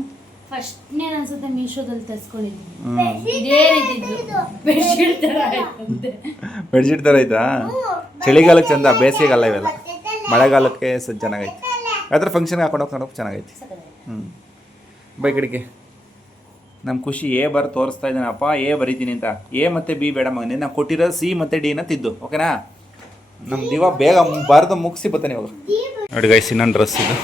ಫಸ್ಟ್ನೇ ಅನ್ಸುತ್ತೆ ಮೀಶೋದಲ್ಲಿ ತರಿಸ್ಕೊಂಡಿದ್ದೀನಿ. ಇದೇ ರೀತಿ ಬೆಡ್ಶೀಟ್ ಥರ ಆಯ್ತಂತೆ. ಬೆಡ್ಶೀಟ್ ಥರ ಆಯ್ತಾ? ಚಳಿಗಾಲಕ್ಕೆ ಚಂದ, ಬೇಸಿಗೆಗಾಲ ಇವೆಲ್ಲ. ಮಳೆಗಾಲಕ್ಕೆ ಚೆನ್ನಾಗೈತಿ. ಅದ್ರ ಫಂಕ್ಷನ್ಗೆ ಹಾಕೊಂಡು ಚೆನ್ನಾಗೈತಿ. ಬೈ ಕಡೆಗೆ ನಮ್ಮ ಖುಷಿ ಎ ತೋರಿಸ್ತಾ ಇದ್ದಾನೆ. ಅಪ್ಪ ಎ ಬರೀತೀನಿ ಅಂತ. ಎ ಮತ್ತು ಬಿ ಬೇಡ ಮಗನೇ, ನಾವು ಕೊಟ್ಟಿರೋ ಸಿ ಮತ್ತು ಡಿನ ತಿದ್ದು, ಓಕೆನಾ? ನಮ್ಮ ದಿವ ಬೇಗ ಬರೆದು ಮುಗಿಸಿ ಬರ್ತಾನೆ ಇವಾಗ. ನೋಡಿ ಗೈಸ್, ಇನ್ನೊಂದು ಡ್ರೆಸ್ ಇದು.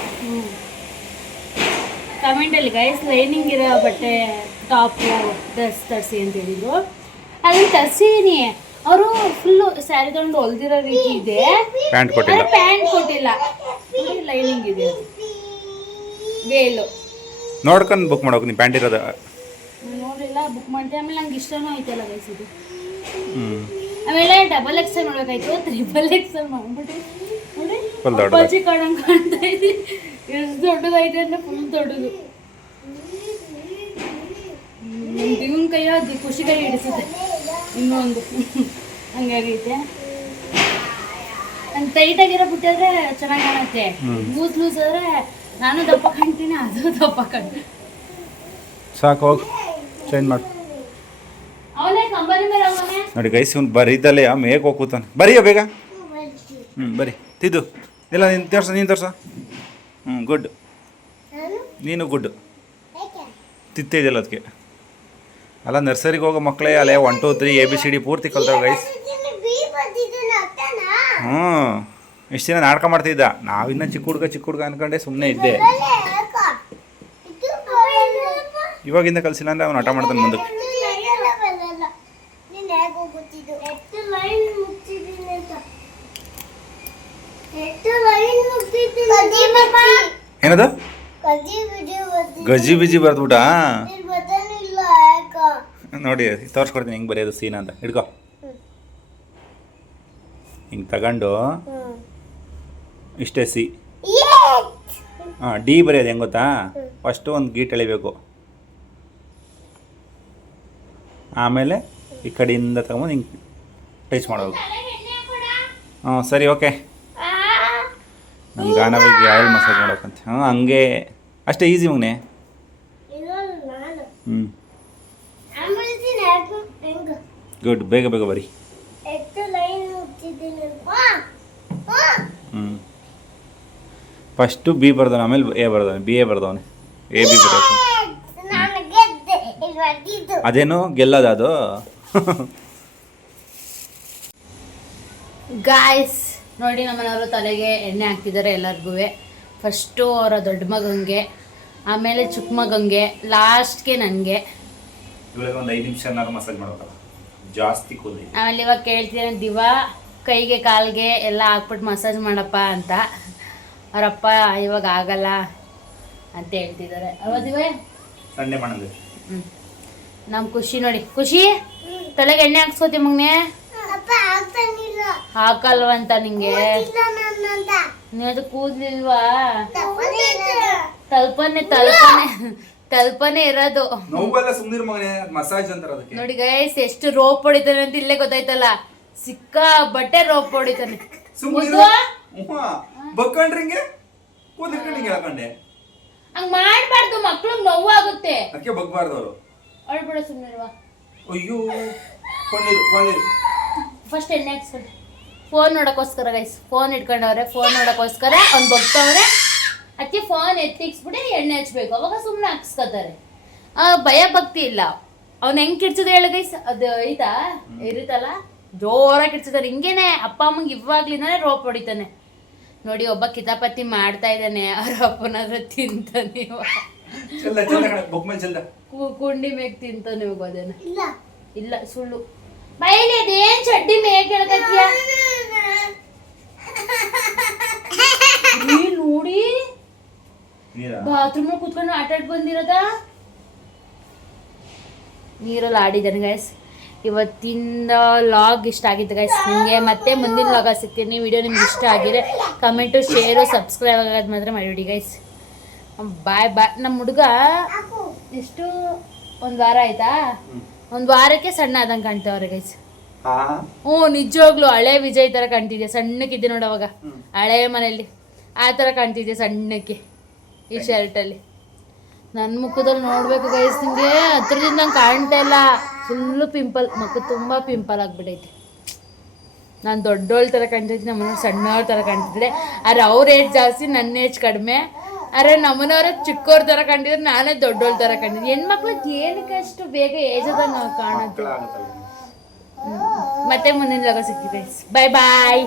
ಕಮೆಂಟಲ್ಲಿ ಗೈಸ್ ಲೈನಿಂಗ್ ಇರೋ ಬಟ್ಟೆ ಟಾಪು ಡ್ರೆಸ್ ತರಿಸಿ ಅಂತ ಹೇಳಿದ್ರು. ಅದನ್ನು ತರಿಸಿದ್ದೀನಿ. ಅವರು ಫುಲ್ಲು ಸ್ಯಾರಿ ತಗೊಂಡು ಹೊಲ್ದಿರೋ ರೀತಿ ಇದೆ. ಪ್ಯಾಂಟ್ ಕೊಟ್ಟಿಲ್ಲ, ಲೈನಿಂಗ್ ಇದೆ. ವೇಲು ನೋಡ್ಕೊಂಡು ಬುಕ್ ಮಾಡೋಕೆ ನೀವು ಪ್ಯಾಂಟ್ ಇರೋದು ನೋಡಿಲ್ಲ, ಬುಕ್ ಮಾಡ್ತೀವಿ. ಆಮೇಲೆ ನಂಗೆ ಇಷ್ಟನೂ ಐತಲ್ಲ ಗೈಸ್ ಇದು. ಆಮೇಲೆ ಡಬಲ್ ಎಕ್ಸೆಲ್ ನೋಡೋಕಾಯ್ತು, ತ್ರಿಬಲ್ ಎಕ್ಸೆಲ್ ಮಾಡ್ಬಿಟ್ಟು ನೋಡಿ ಅಪ್ಪಾಜಿ ಕಾಣಂಗೆ ಕಾಣ್ತಾ ಇದೆ. ಎಷ್ಟು ದೊಡ್ಡದೈತೆ ಅಂದರೆ ಫುಲ್ ದೊಡ್ಡದು. ಇವನ್ ಕೈಯ ಖುಷಿ ಕೈ ಹಿಡಿಸುತ್ತೆ ಇನ್ನೊಂದು ಹಂಗಾಗೈತೆ. ನಾನು ಟೈಟಾಗಿರೋ ಬಿಟ್ಟಿದ್ರೆ ಚೆನ್ನಾಗಿ ಕಾಣುತ್ತೆ. ಲೂಸ್ ಆದರೆ ನಾನು ದಪ್ಪ ಕಾಣ್ತೀನಿ, ಅದು ದಪ್ಪ ಕಾಣ್ತೀನಿ. ಸಾಕು, ಹೋಗಿ ಚೇಂಜ್ ಮಾಡಿ. ಅವನೇ ಕಂಬರಿ ಮೇಲೆ ಅವನೇ ನೋಡಿ ಗೈಸ್, ಇವ್ನು ಬರೀದಲ್ಲೇ ಮೇಗೆ ಹೋಗಿ ಕೂತಾನೆ. ಬರೀಯೋ ಬೇಗ. ಬರೀ ತಿದ್ದು ಇಲ್ಲ, ನೀನು ತೋರ್ಸ. ಗುಡ್, ನೀನು ಗುಡ್. ತಿತ್ತಿದೆಯಲ್ಲ ಅದಕ್ಕೆ. ಅಲ್ಲ, ನರ್ಸರಿಗೆ ಹೋಗೋ ಮಕ್ಕಳೇ ಅಲ್ಲೇ 1 2 3 ABCD ಪೂರ್ತಿ ಕಲ್ತಾವೆ ಗೈಸ್. ಇಷ್ಟು ದಿನ ನಾಟಕ ಮಾಡ್ತಿದ್ದ. ನಾವಿನ್ನ ಚಿಕ್ಕ ಹುಡುಗ ಅನ್ಕೊಂಡೆ ಸುಮ್ಮನೆ ಇದ್ದೆ. ಇವಾಗಿಂದ ಕಲಿಸಿಲ್ಲ ಅಂದರೆ ಅವನು ಹಠ ಮಾಡ್ತಾನೆ ಮುಂದಕ್ಕೆ. ಏನದು ಗಜಿ ಬಿಜಿ ಬರ್ದ್ಬಿಟ್ಟಾ ನೋಡಿ ತೋರಿಸ್ಕೊಡ್ತೀನಿ ಹೆಂಗೆ ಬರೆಯೋದು ಸೀನ್ ಅಂತ ಹಿಡ್ಕೊ ಹಿಂಗೆ ತಗೊಂಡು ಇಷ್ಟೇ ಸಿ ಹಾಂ ಡಿ ಬರೆಯೋದು ಹೆಂಗೆ ಗೊತ್ತಾ ಫಸ್ಟು ಒಂದು ಗೀಟ್ ಎಳಿಬೇಕು ಆಮೇಲೆ ಈ ಕಡೆಯಿಂದ ತಗೊಂಡು ಹಿಂಗೆ ಟಚ್ ಮಾಡೋದು ಹಾಂ ಸರಿ ಓಕೆ ನಮ್ಮ ಗಾನವಿಗೆ ಆಯಿಲ್ ಮಸಾಜ್ ಮಾಡೋಕ್ಕಂತ ಹಾಂ ಹಂಗೆ ಅಷ್ಟೇ ಈಸಿ ಮಗನೆ ಹ್ಞೂ ಗುಡ್ ಬೇಗ ಬೇಗ ಬರಿ ಹ್ಞೂ ಫಸ್ಟು ಬಿ ಬರ್ದವನು ಆಮೇಲೆ ಎ ಬರ್ದವನು ಬಿ ಎ ಬರ್ದವನು ಎ ಬಿ ಬರಬೇಕು ಅದೇನು ಗೆಲ್ಲದ ಅದು ಗಾಯ್ಸ್ ನೋಡಿ ನಮ್ಮನೆಯವರು ತಲೆಗೆ ಎಣ್ಣೆ ಹಾಕ್ತಿದ್ದಾರೆ ಎಲ್ಲರಿಗೂ. ಫಸ್ಟು ಅವರ ದೊಡ್ಡ ಮಗಂಗೆ, ಆಮೇಲೆ ಚಿಕ್ಕ ಮಗಂಗೆ, ಲಾಸ್ಟ್ಗೆ ನನಗೆ. ಒಂದು 5 ನಿಮಿಷ ಮಸಾಜ್ ಮಾಡ್ಬೇಕಲ್ಲ ಜಾಸ್ತಿ ಕೂದಲು. ಆಮೇಲೆ ಇವಾಗ ಕೇಳ್ತೀನಿ ದಿವಾ ಕೈಗೆ ಕಾಲಿಗೆ ಎಲ್ಲ ಹಾಕ್ಬಿಟ್ಟು ಮಸಾಜ್ ಮಾಡಪ್ಪ ಅಂತ. ಅವರಪ್ಪ ಇವಾಗ ಆಗಲ್ಲ ಅಂತ ಹೇಳ್ತಿದ್ದಾರೆ ಅಲ್ವಾ ದಿವೇ? ಸಂಡೆ ಮಾಡೋದು. ನಮ್ಮ ಖುಷಿ ನೋಡಿ, ಖುಷಿ ತಲೆಗೆ ಎಣ್ಣೆ ಹಾಕ್ಸ್ಕೋತಿ ಮಗನೇ. ಹಾಕಲ್ವಂತ ನಿಂಗೆ? ನೀವದು ಕೂದ್ಲಿಲ್ವಾ? ತಲ್ಪನೆ ಇರೋದು ನೋಡಿ ಗೈಸ್. ಎಷ್ಟು ರೋಪ್ ಹೊಡಿತಾನೆ ಅಂತ ಇಲ್ಲೇ ಗೊತ್ತಾಯ್ತಲ್ಲ. ಸಿಕ್ಕಾ ಬಟ್ಟೆ ರೋಪ್ ಹೊಡಿತಾನೆ. ಹಂಗ್ ಮಾಡ್ಬಾರ್ದು, ಮಕ್ಳಿಗೆ ನೋವಾಗುತ್ತೆ. ಅಳ್ಬಿಡ ಸುಮ್ಮನಿರುವ. ಫಸ್ಟ್ ಎಣ್ಣೆ ಹಾಕ್ಸ್ಕೊಂಡು ಫೋನ್ ನೋಡೋಕ್ಕೋಸ್ಕರ ಗೈಸ್, ಫೋನ್ ಇಟ್ಕೊಂಡವ್ರೆ. ಫೋನ್ ನೋಡೋಕ್ಕೋಸ್ಕರ ಅವ್ನು ಬಗ್ತವ್ರೆ. ಅದಕ್ಕೆ ಫೋನ್ ಎತ್ತಿಕ್ಸ್ಬಿಟ್ಟು ಎಣ್ಣೆ ಹಚ್ಬೇಕು, ಅವಾಗ ಸುಮ್ಮನೆ ಹಾಕ್ಸ್ಕೊತಾರೆ. ಭಯ ಭಕ್ತಿ ಇಲ್ಲ. ಅವ್ನು ಹೆಂಗೆ ಕಿಡ್ಸಿದ್ರೆ ಹೇಳು ಗೈಸ್, ಅದು ಐತಾ ಇರುತ್ತಲ್ಲ ಜೋರಾಗಿ ಕಿಡ್ಸಿದ್ದಾರೆ. ಹಿಂಗೇನೆ ಅಪ್ಪ ಅಮ್ಮಂಗೆ ಇವಾಗ್ಲಿಂದಾನೆ ರೋಪ್ ಹೊಡಿತಾನೆ ನೋಡಿ. ಒಬ್ಬ ಕಿತಾಪತಿ ಮಾಡ್ತಾ ಇದ್ದಾನೆ, ಅವ್ರ ಅಪ್ಪನಾದ್ರೆ ತಿಂತಾನೆ. ಕುಂಡಿ ಮೇಗ್ ತಿಂತಾನೆ ಅದೇನ? ಇಲ್ಲ ಸುಳ್ಳು. ಬೈಲಿ ಅದೇನ್ ಚಡ್ಡಿ ಮೇಗ್ ಹೇಳ್ಕತ್ತೀಯ ನೋಡಿ. ಬಾತ್ರೂಮ್ ಕುತ್ಕೊಂಡು ಆಟ ಆಡ್ ಬಂದಿರೋದ. ನೀರಲ್ಲಿ ಆಡಿದ್ದಾನೆ ಗೈಸ್. ಇವತ್ತಿನ ಲಾಗ್ ಇಷ್ಟ ಆಗಿತ್ತು ಗೈಸ್ ನಿಮಗೆ. ಮತ್ತೆ ಮುಂದಿನ ಲಾಗ ಸಿಗ್ತೀನಿ. ವಿಡಿಯೋ ನಿಮ್ಗೆ ಇಷ್ಟ ಆಗಿದ್ರೆ ಕಮೆಂಟು, ಶೇರು, ಸಬ್ಸ್ಕ್ರೈಬ್ ಆಗೋದು ಮಾತ್ರ ಮಾಡಿಬಿಡಿ ಗೈಸ್. ಬಾಯ್ ಬಾಯ್. ನಮ್ಮ ಹುಡುಗ ಎಷ್ಟು ಒಂದು ವಾರ ಆಯ್ತಾ? ಒಂದು ವಾರಕ್ಕೆ ಸಣ್ಣ ಆದಂಗೆ ಕಾಣ್ತೇವ್ರೆ ಗೈಸ್. ಹ್ಞೂ ನಿಜವಾಗ್ಲು ಹಳೆ ವಿಜಯ್ ಥರ ಕಾಣ್ತಿದ್ಯಾ. ಸಣ್ಣಕ್ಕಿದ್ದೆ ನೋಡಿ ಅವಾಗ ಹಳೆ ಮನೆಯಲ್ಲಿ ಆ ಥರ ಕಾಣ್ತಿದ್ಯಾ ಸಣ್ಣಕ್ಕೆ ಈ ಶರ್ಟಲ್ಲಿ. ನನ್ನ ಮುಖದಲ್ಲಿ ನೋಡ್ಬೇಕು ಗೈಸ್, ನಿಮಗೆ ಹತ್ರದಿಂದ ನಂಗೆ ಕಾಣ್ತಾ ಇಲ್ಲ. ಫುಲ್ಲು ಪಿಂಪಲ್, ಮುಖ ತುಂಬ ಪಿಂಪಲ್ ಆಗಿಬಿಟ್ಟೈತಿ. ನಾನು ದೊಡ್ಡೋಳ ಥರ ಕಾಣ್ತೈತಿ, ನಮ್ಮನೆ ಸಣ್ಣವ್ರ ಥರ ಕಾಣ್ತಿದ್ದೆ. ಆದ್ರೆ ಅವ್ರ ಏಜ್ ಜಾಸ್ತಿ, ನನ್ನ ಏಜ್ ಕಡಿಮೆ. ಅರೆ ನಮ್ಮನವ್ರೆ ಚಿಕ್ಕವ್ರ ಥರ ಕಂಡಿದ್ರೆ ನಾನೇ ದೊಡ್ಡೋಳ ಥರ ಕಂಡಿದ್ದೆ. ಹೆಣ್ಮಕ್ಳಿಗೆ ಏನಕ್ಕೆ ಅಷ್ಟು ಬೇಗ ಏಜ್ ಅದಾಗ ನಾವು ಕಾಣೋದು. ಮತ್ತೆ ಮುಂದಿನ ಜಾಗ ಸಿಗ್ತೀವಿ. ಬಾಯ್ ಬಾಯ್.